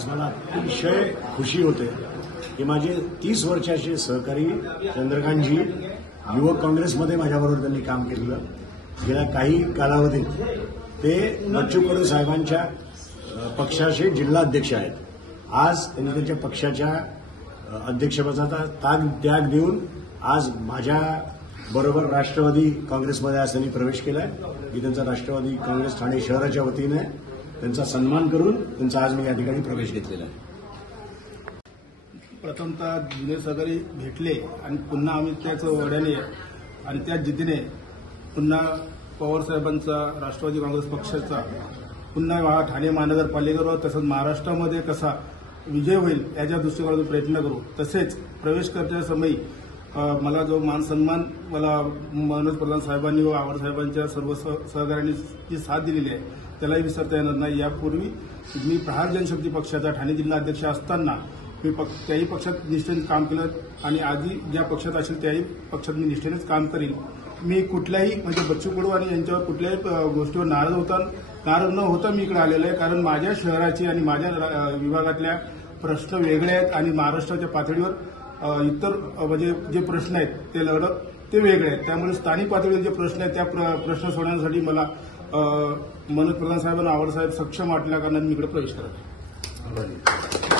आज मला अतिशय खुशी होते की माझे 30 वर्षाचे सहकारी चंद्रकांतजी युवक काँग्रेसमध्ये माझ्याबरोबर त्यांनी काम केलेलं. गेल्या काही कालावधीत ते बच्चू कडू साहेबांच्या पक्षाचे जिल्हाध्यक्ष आहेत. आज त्यांनी त्यांच्या पक्षाच्या अध्यक्षपदाचा त्याग देऊन आज माझ्या बरोबर राष्ट्रवादी काँग्रेसमध्ये आज त्यांनी प्रवेश केलाय. मी त्यांचा राष्ट्रवादी काँग्रेस ठाणे शहराच्या वतीने त्यांचा सन्मान करून त्यांचा आज मी या ठिकाणी प्रवेश घेतलेला आहे. प्रथमतः जुने सहकारी भेटले आणि पुन्हा आम्ही त्याच वड्याने आणि त्या जिद्दीने पुन्हा पवारसाहेबांचा राष्ट्रवादी काँग्रेस पक्षाचा पुन्हा ठाणे महानगरपालिकेवर तसंच महाराष्ट्रामध्ये कसा विजय होईल याच्या दृष्टिकोनातून प्रयत्न करू. तसेच प्रवेश करण्याच्या समयी मला जो मान सन्मान मला मनोज प्रधान साहेबांनी व आव्हाड साहेबांच्या सर्व सहकार्यांनी जी साथ दिलेली आहे त्यालाही विसरता येणार नाही. यापूर्वी मी प्रहार जनशक्ती पक्षाचा ठाणे जिल्हा अध्यक्ष असताना मी त्याही पक्षात निष्ठेने काम केलं आणि आधी ज्या पक्षात असेल त्याही पक्षात मी निष्ठेनेच काम करील. मी कुठल्याही म्हणजे बच्चू कडू आणि यांच्यावर कुठल्याही गोष्टीवर नाराज न होता मी इकडे आलेलो आहे. कारण माझ्या शहराची आणि माझ्या विभागातल्या प्रश्न वेगळे आहेत आणि महाराष्ट्राच्या पातळीवर इतर म्हणजे जे प्रश्न आहेत ते वेगळे आहेत. त्यामुळे स्थानिक पातळीवर जे प्रश्न आहेत त्या प्रश्न सोडवण्यासाठी मला मनोज प्रधान साहेब आणि आव्हाड साहेब सक्षम वाटल्या कारणाने मी इकडे प्रवेश करत आहे.